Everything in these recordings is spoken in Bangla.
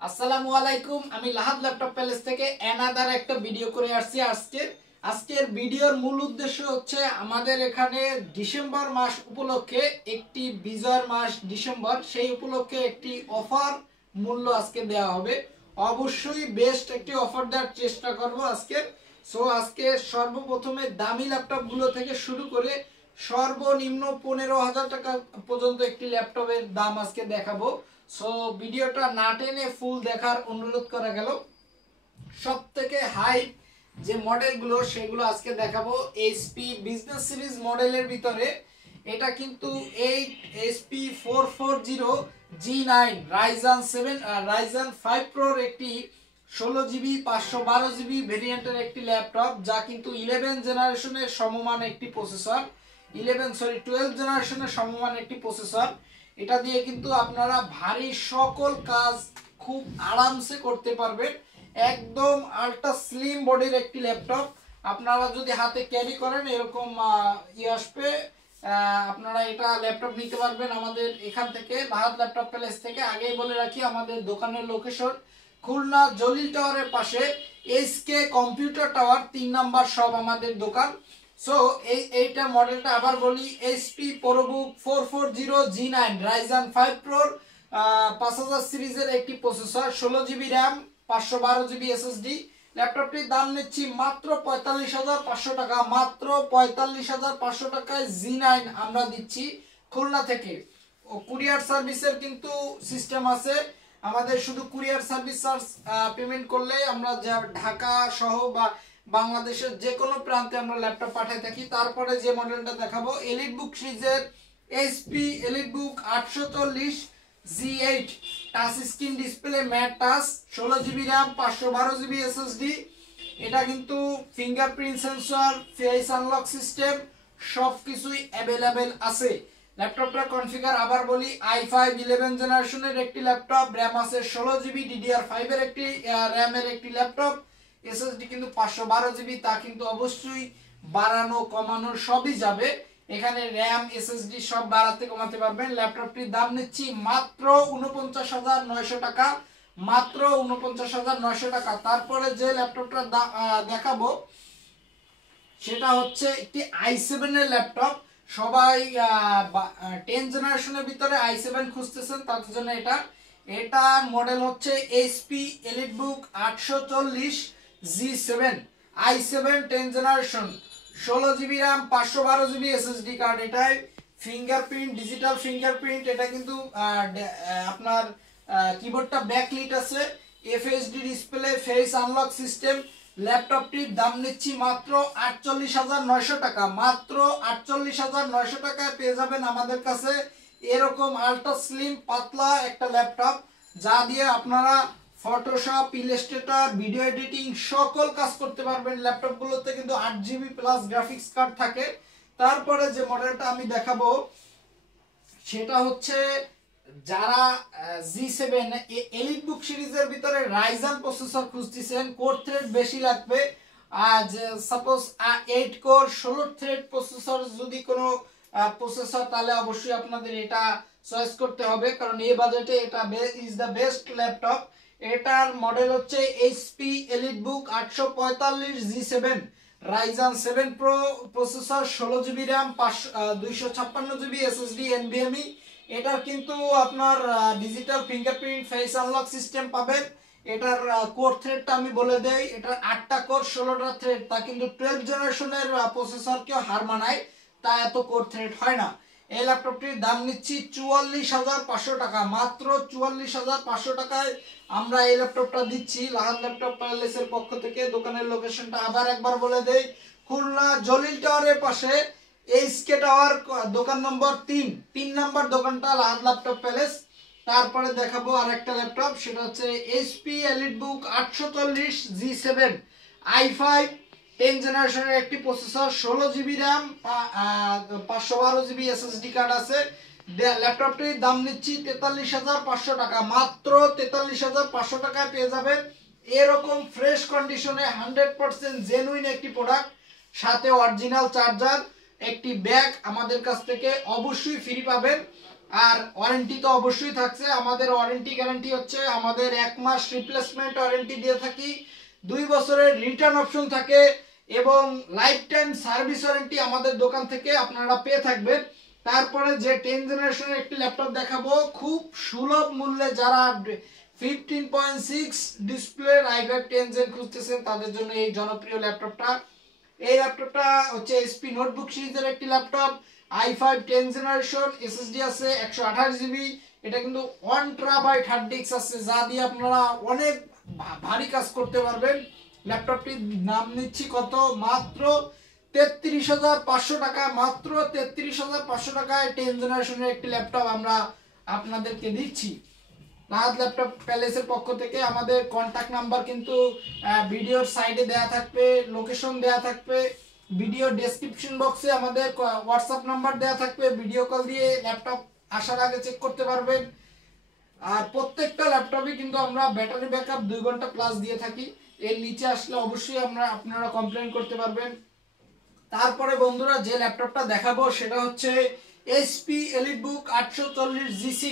আসসালামু আলাইকুম। আমি লাহাদ ল্যাপটপ প্যালেস থেকে অ্যানাদার একটা ভিডিও করে আসছি। আজকের ভিডিওর মূল উদ্দেশ্য হচ্ছে আমাদের এখানে ডিসেম্বর মাস উপলক্ষে একটি বিজয়ের মাস ডিসেম্বর, সেই উপলক্ষে একটি অফার মূল্য আজকে দেওয়া হবে। অবশ্যই বেস্ট একটি অফার দেওয়ার চেষ্টা করব আজকে। আজকে সর্বপ্রথমে দামি ল্যাপটপগুলো থেকে শুরু করে সর্বনিম্ন 15,000 টাকা পর্যন্ত একটি ল্যাপটপের দাম আজকে দেখাবো। ভিডিওটা না টেনে ফুল দেখার অনুরোধ করা গেল। সবথেকে হাই যে মডেলগুলো সেগুলো আজকে দেখাবো। এইচপি বিজনেস সিরিজ মডেলের ভিতরে এটা কিন্তু 8HP440G9 রাইজান 5 প্রোর একটি 16GB 512GB ভেরিয়েন্টের একটি ল্যাপটপ, যা কিন্তু 11 জেনারেশনের সমমান একটি প্রসেসর, 12 জেনারেশনের সমমান একটি প্রসেসর। এটা দিয়ে কিন্তু আপনারা ভারী সকল কাজ খুব আরামসে করতে পারবেন। একদম আল্ট্রা স্লিম বডির একটি ল্যাপটপ। আপনারা যদি হাতে ক্যারি করেন এরকম আসবে, আপনারা এটা ল্যাপটপ নিতে পারবেন আমাদের এখান থেকে, লাহাদ ল্যাপটপ প্যালেস থেকে। আগেই বলে রাখি আমাদের দোকানের লোকেশন খুলনা জলিল টাওয়ারের পাশে এসকে কম্পিউটার টাওয়ার 3 নাম্বার সব আমাদের দোকান। এইটা মডেলটা আবার বলি, এইচপি প্রোবুক 440G9 রাইজান 5 প্রোর 5000 সিরিজের একটি processor, 16GB RAM, 512GB SSD. ল্যাপটপটির দাম নিচ্ছি মাত্র 45,500 টাকা। মাত্র 45,500 টাকায় G9 আমরা দিচ্ছি খুলনা থেকে। কুরিয়ার সার্ভিসের কিন্তু সিস্টেম আছে আমাদের। শুধু কুরিয়ার সার্ভিস চার্জ পেমেন্ট করলে আমরা ঢাকা সহ বা বাংলাদেশের যে কোনো প্রান্তে আমরা ল্যাপটপ পাঠিয়ে থাকি। তারপরে যে মডেলটা দেখাবো এলিটবুক সিরিজের HP EliteBook 840G8 touch screen display mat touch, 16GB RAM, 512GB SSD. এটা কিন্তু fingerprint sensor, face unlock system সবকিছুই অ্যাভেলেবেল আছে। ল্যাপটপটা কনফিগার আবার বলি, i5 11 জেনারেশনের একটি ল্যাপটপ, র্যাম আছে 16GB, DDR5 এর একটি র্যামের একটি ল্যাপটপ, এসএসডি কিন্তু 512GB। তা কিন্তু অবশ্যই বাড়ানো কমানো সবই যাবে, এখানে র্যাম এসএসডি সব বাড়াতে কমাতে পারবেন। ল্যাপটপটির দাম নিচ্ছি মাত্র 49,900 টাকা। মাত্র 49,900 টাকা। তারপরে যে ল্যাপটপটা দেখাবো সেটা হচ্ছে একটি i7 এর ল্যাপটপ। সবাই 10 জেনারেশনের ভিতরে i7 খুঁজতেছেন, তার জন্য এটার মডেল হচ্ছে HP EliteBook 840G7 i7 10 generation, 16GB RAM, 512GB SSD card. এটাই ফিঙ্গারপ্রিন্ট, ডিজিটাল ফিঙ্গারপ্রিন্ট। এটা কিন্তু আপনার কিবোর্ডটা ব্যাকলিট আছে, FSD display, face unlock system. ল্যাপটপটির দাম নিচ্ছি মাত্র 48,900 টাকা। মাত্র 48,900 টাকায় পেয়ে যাবেন আমাদের কাছে এরকম আল্ট্রা স্লিম পাতলা একটা ল্যাপটপ, যা দিয়ে আপনারা ফটোশপ, ইলাস্ট্রেটর, ভিডিও এডিটিং সকল কাজ করতে পারবেন। ল্যাপটপগুলোতে কিন্তু 8GB প্লাস গ্রাফিক্স কার্ড থাকে। তারপরে যে মডেলটা আমি দেখাবো সেটা হচ্ছে যারা G7 এলিটবুক সিরিজের ভিতরে রাইজান প্রসেসর খুঁজতেছেন, কোর থ্রেড বেশি লাগবে, সাপোজ 8 কোর 16 থ্রেড প্রসেসর যদি কোনো প্রসেসর, তাহলে অবশ্যই আপনাদের এটা চয়েস করতে হবে, কারণ এই বাজেটে এটা ইজ দ্য বেস্ট ল্যাপটপ। এটার মডেল হচ্ছে HP EliteBook 845G7 Ryzen 7 pro processor, 16GB RAM, 256GB SSD NVMe. এটার কিন্তু আপনার digital fingerprint, face unlock system পাবেন। এটার কোর থ্রেডটা আমি বলে দেই, এটার 8টা কোর 16টা থ্রেড। তা কিন্তু 12 জেনারেশনের প্রসেসরকেও হার মানায়, তা এত কোর থ্রেড হয় না। এই ল্যাপটপটির দাম নিচ্ছি 44,500 টাকা। মাত্র 44,500 টাকায় আমরা এই ল্যাপটপটা দিচ্ছি লাহাদ ল্যাপটপ প্যালেসের পক্ষ থেকে। দোকানের লোকেশনটা আবার একবার বলে দেই, খুলনা জলিল টাওয়ারের পাশে এসকে টাওয়ার, দোকান নম্বর 3 নাম্বার দোকানটা লাহাদ ল্যাপটপ প্যালেস। তারপরে দেখাবো আরেকটা ল্যাপটপ, সেটা হচ্ছে এইচপি এলিটবুক 840G7 i5 10 জেনারেশনের একটি processor, 16GB RAM, 512GB SSD card আছে। ল্যাপটপটির দাম নিচ্ছি 43,500 টাকা। মাত্র 43,500 টাকায় পেয়ে যাবেন এরকম ফ্রেশ কন্ডিশনে 100% জেনুইন একটি প্রোডাক্ট, সাথে অরিজিনাল চার্জার, একটি ব্যাগ আমাদের কাছ থেকে অবশ্যই ফ্রি পাবেন। আর ওয়ারেন্টি তো অবশ্যই থাকছে। আমাদের ওয়ারেন্টি গ্যারান্টি হচ্ছে আমাদের 1 মাস রিপ্লেসমেন্ট ওয়ারেন্টি দিয়ে থাকি, 2 বছরের রিটার্ন অপশন থাকে এবং লাইফ টাইম সার্ভিস ওয়ারেন্টি আমাদের দোকান থেকে আপনারা পেয়ে থাকবেন। তারপরে যে 10 জেনারেশনের একটি ল্যাপটপ দেখাবো খুব সুলভ মূল্যে, যারা 15.6 ডিসপ্লে i5 10 জেন খুঁজতেছেন তাদের জন্য এই জনপ্রিয় ল্যাপটপটা। এই ল্যাপটপটা হচ্ছে এইচপি নোটবুক সিরিজের একটি ল্যাপটপ, i5 10 জেনারেশন, এসএসডি আছে 128 জিবি। এটা কিন্তু 1 টেরাবাইট হার্ড ডিস্ক আছে, যা দিয়ে আপনারা অনেক ভারী কাজ করতে পারবেন। ল্যাপটপটির নাম নিচ্ছি কত, মাত্র 33,500 টাকা। মাত্র 33,500 টাকায় 10 জেনারেশনের একটি ল্যাপটপ আমরা আপনাদেরকে দিচ্ছি রাহাত ল্যাপটপ প্যালেসের পক্ষ থেকে। আমাদের কন্টাক্ট নাম্বার কিন্তু ভিডিওর সাইডে দেয়া থাকবে, লোকেশন দেয়া থাকবে, ভিডিও ডেসক্রিপশন বক্সে আমাদের হোয়াটসঅ্যাপ নাম্বার দেয়া থাকবে, ভিডিও কল দিয়ে ল্যাপটপ আসার আগে চেক করতে পারবেন। আর প্রত্যেকটা ল্যাপটপে কিন্তু আমরা ব্যাটারি ব্যাকআপ 2 ঘন্টা প্লাস দিয়ে থাকি। এর নিচে আসলে অবশ্যই আপনারা কমপ্লেন করতে পারবেন। তারপরে বন্ধুরা যে ল্যাপটপটা দেখাবো সেটা হচ্ছে HP EliteBook 840 G6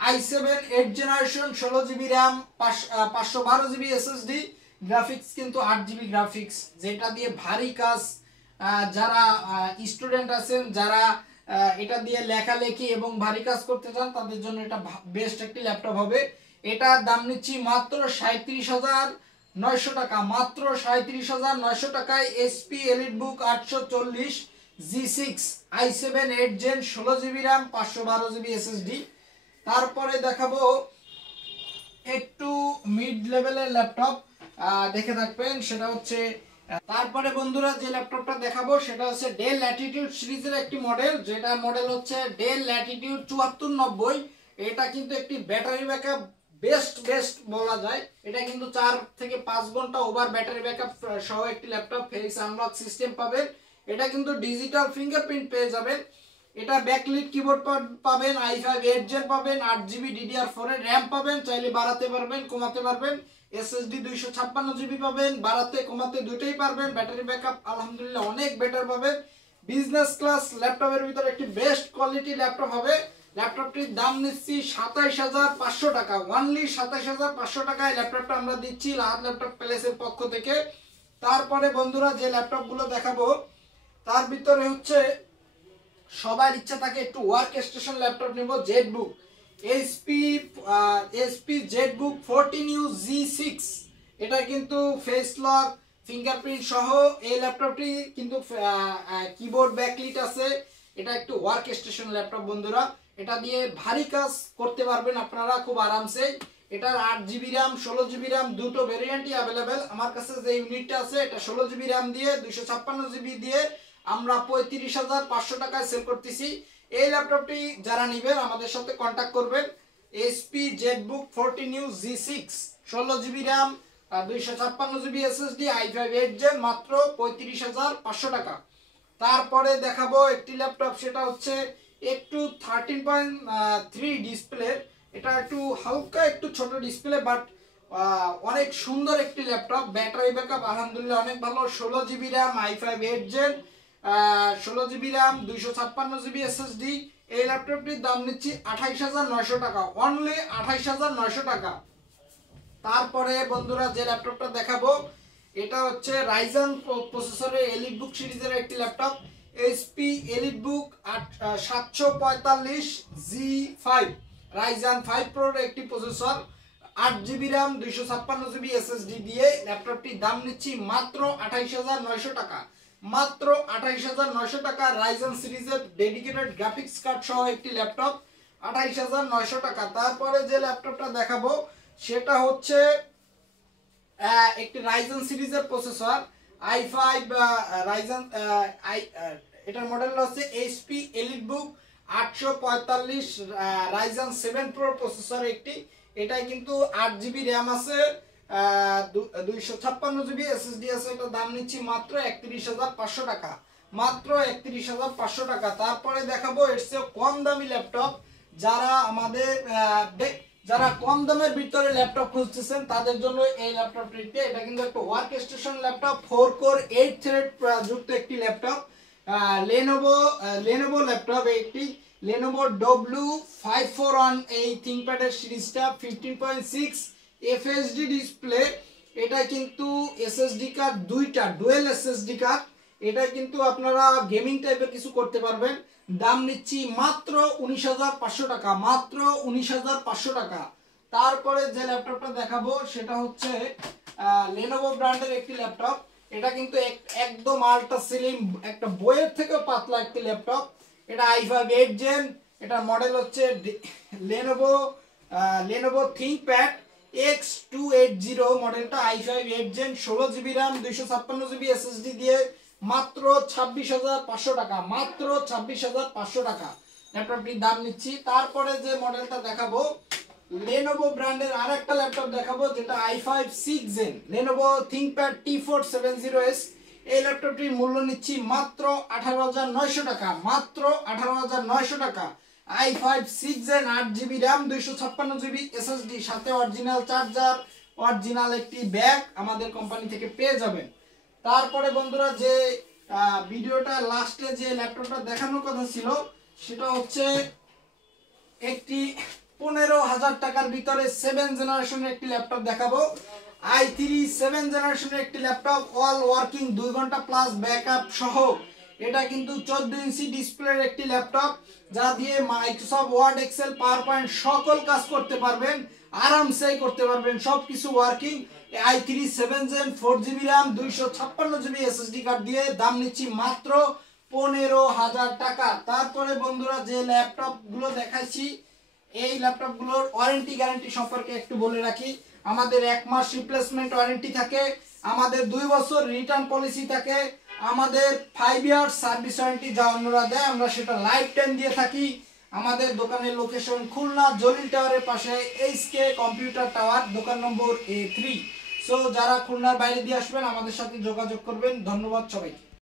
i7 8 generation, 16 GB RAM, 512 GB SSD, graphics কিন্তু 8 জিবি গ্রাফিক্স, যেটা দিয়ে ভারী কাজ, যারা স্টুডেন্ট আছেন, যারা এটা দিয়ে লেখালেখি এবং ভারী কাজ করতে চান তাদের জন্য এটা বেস্ট একটি ল্যাপটপ হবে। এটার দাম নিচ্ছি মাত্র 37,900 টাকা। মাত্র 37,900 টাকায় HP EliteBook 840 G6 i7 8 gen, 16 GB RAM, 512 GB SSD. তারপরে দেখাবো একটু মিড লেভেলের ল্যাপটপ, দেখে থাকবেন, সেটা হচ্ছে তারপরে বন্ধুরা যে ল্যাপটপটা দেখাবো সেটা হচ্ছে ডেল ল্যাটিটিউড সিরিজের একটি মডেল, যেটা মডেল হচ্ছে ডেল ল্যাটিটিউড 7490। এটা কিন্তু একটি ব্যাটারি ব্যাকআপ বেস্ট বলা যায়। এটা কিন্তু 4 থেকে 5 ঘন্টা ওভার ব্যাটারি ব্যাকআপ সহ একটি ল্যাপটপ, ফেস আনলক সিস্টেম পাবেন। এটা কিন্তু ডিজিটাল ফিঙ্গারপ্রিন্ট পেয়ে যাবেন। এটা ব্যাকলিট কিবোর্ড পাবেন, i5 8 জেন পাবেন, 8 জিবি DDR4 এর র‍্যাম পাবেন, চাইলে বাড়াতে পারবেন কমাতে পারবেন। এসএসডি 256 জিবি পাবেন, বাড়াতে কমাতে দুটোই পারবেন। ব্যাটারি ব্যাকআপ আলহামদুলিল্লাহ অনেক বেটার পাবেন। বিজনেস ক্লাস ল্যাপটপের ভিতরে একটি বেস্ট কোয়ালিটি ল্যাপটপ হবে। ল্যাপটপটির দাম নিচ্ছি 27,500 টাকা। অনলি 27,500 টাকায় ল্যাপটপটা আমরা দিচ্ছি রাহাত ল্যাপটপ প্যালেসের পক্ষ থেকে। তারপরে বন্ধুরা যে ল্যাপটপগুলো দেখাবো তার ভিতরে হচ্ছে সবার ইচ্ছা থাকে একটু ওয়ার্ক স্টেশন ল্যাপটপ নেব, Jetbook HP ZBook 14U G6। এটা কিন্তু ফেস লক ফিঙ্গারপ্রিন্ট সহ এই ল্যাপটপটি কিন্তু কিবোর্ড ব্যাকলিট আছে। এটা একটু ওয়ার্ক স্টেশন ল্যাপটপ বন্ধুরা, এটা দিয়ে ভারী কাজ করতে পারবেন আপনারা খুব আরামসে। এটার 8 জিবি র্যাম 16 জিবি র্যাম দুটো ভেরিয়েন্টই অ্যাভেলেবেল। আমার কাছে যে ইউনিটটা আছে এটা 16 জিবি র্যাম দিয়ে 256 জিবি দিয়ে আমরা 35,500 টাকায় সেল করতেছি। এই ল্যাপটপটি যারা নেবেন আমাদের সাথে কন্টাক্ট করবেন। HP ZBook 14U G6 16 GB RAM 256 GB SSD, i5 8 gen, মাত্র 35,500 টাকা। তারপরে দেখাবো একটি ল্যাপটপ, সেটা হচ্ছে একটু 13.3 ডিসপ্লে। এটা একটু হালকা একটু ছোট ডিসপ্লে, বাট অনেক সুন্দর একটি ল্যাপটপ। ব্যাটারি ব্যাকআপ আলহামদুলিল্লাহ অনেক ভালো, 16 GB RAM, i5 8 gen, 16 GB RAM, 256 GB SSD. এই ল্যাপটপটির দাম নিচ্ছি 28,900 টাকা। অনলি 28,900 টাকা। তারপরে বন্ধুরা যে ল্যাপটপটা দেখাবো এটা হচ্ছে রাইজেন প্রসেসরের এলিটবুক সিরিজের একটি laptop, HP EliteBook 745 G5 Ryzen 5 প্রোর একটি processor, 8 GB RAM, 256 GB SSD দিয়ে ল্যাপটপটির দাম নিচ্ছি মাত্র 28,900 টাকা। মাত্র 28,900 টাকা রাইজেন সিরিজের ডেডিকেটেড গ্রাফিক্স কার্ড সহ একটি ল্যাপটপ, 28,900 টাকা। তারপরে যে ল্যাপটপটা দেখাবো সেটা হচ্ছে একটি রাইজেন সিরিজের প্রসেসর, i5 রাইজেন এটার মডেল হচ্ছে HP EliteBook 845 Ryzen 7 pro processor একটি। এটাই কিন্তু 8 জিবি র্যাম আছে, 256 জিবি এসএসডি আছে। এটার দাম নিচ্ছি মাত্র 31,500 টাকা। মাত্র 31,500 টাকা। তারপরে দেখাবো এর চেয়ে কম দামি ল্যাপটপ, যারা কম দামের ভিতরে ল্যাপটপ খুঁজতেছেন তাদের জন্য এই ল্যাপটপটিতে। এটা কিন্তু একটা work station laptop, 4 core 8 thread যুক্ত একটি ল্যাপটপ, লেনোভো ল্যাপটপ একটি। Lenovo W541 এই থিংকপ্যাডের সিরিজটা 15.6 FHD ডিসপ্লে। এটা কিন্তু এসএসডি কার্ড দুইটা ডুয়েল এসএসডি কার্ড। এটা কিন্তু আপনারা গেমিং টাইপের কিছু করতে পারবেন। দাম নিচ্ছি মাত্র 19,500 টাকা, মাত্র 19,500 টাকা। তারপরে যে ল্যাপটপটা দেখাবো সেটা হচ্ছে Lenovo ব্র্যান্ডের একটি ল্যাপটপ। এটা কিন্তু একদম আল্ট্রা স্লিম, একটা বইয়ের থেকেও পাতলা একটি ল্যাপটপ। এটা i5 8 জেন। এটা মডেল হচ্ছে Lenovo ThinkPad X280 মডেলটা, i5 8 gen, 16GB RAM, 256GB SSD দিয়ে মাত্র 26,500 টাকা, মাত্র 26,500 টাকা ল্যাপটপটির দাম নিচ্ছি। তারপরে যে মডেলটা দেখাবো Lenovo ব্র্যান্ডের আরেকটা ল্যাপটপ দেখাবো যেটা i5 6 gen, Lenovo ThinkPad T470S। এই ল্যাপটপটির মূল্য নিচ্ছি মাত্র 18,900 টাকা, মাত্র 18,900 টাকা। i5 6 gen, 8GB RAM, 256GB SSD, সাথে অরিজিনাল চার্জার, অরিজিনাল একটি ব্যাগ আমাদের কোম্পানি থেকে পেয়ে যাবেন। তারপরে বন্ধুরা যে ভিডিওটা লাস্টে যে ল্যাপটপটা দেখানোর কথা ছিল সেটা হচ্ছে একটি 15,000 টাকার ভিতরে 7 জেনারেশনের একটি ল্যাপটপ দেখাবো। i3 7 জেনারেশনের একটি ল্যাপটপ, অল ওয়ার্কিং, 2 ঘন্টা প্লাস ব্যাকআপ সহ। এটা কিন্তু 14 ইঞ্চি ডিসপ্লের একটি ল্যাপটপ, যা দিয়ে Microsoft Word, Excel, PowerPoint সকল কাজ করতে পারবেন, আরামসে করতে পারবেন, সবকিছু working. i3 7 gen, 4GB RAM, 256GB SSD card দিয়ে দাম নিচ্ছি মাত্র 15,000 টাকা। তারপরে বন্ধুরা যে ল্যাপটপ গুলো দেখাচ্ছি এই ল্যাপটপগুলোর ওয়ারেন্টি গ্যারান্টি সম্পর্কে একটু বলে রাখি। আমাদের 1 মাস রিপ্লেসমেন্ট ওয়ারেন্টি থাকে, আমাদের 2 বছর রিটার্ন পলিসি থাকে, আমাদের 5 ইয়ার সার্ভিস ওয়ারেন্টি যা অন্যরা দেয় আমরা সেটা লাইফ টাইম দিয়ে থাকি। আমাদের দোকানের লোকেশন খুলনা জলিল টাওয়ারের পাশে HK কম্পিউটার টাওয়ার, দোকান নম্বর A3। সো যারা খুলনার বাইরে দিয়ে আসবেন আমাদের সাথে যোগাযোগ করবেন। ধন্যবাদ সবাইকে।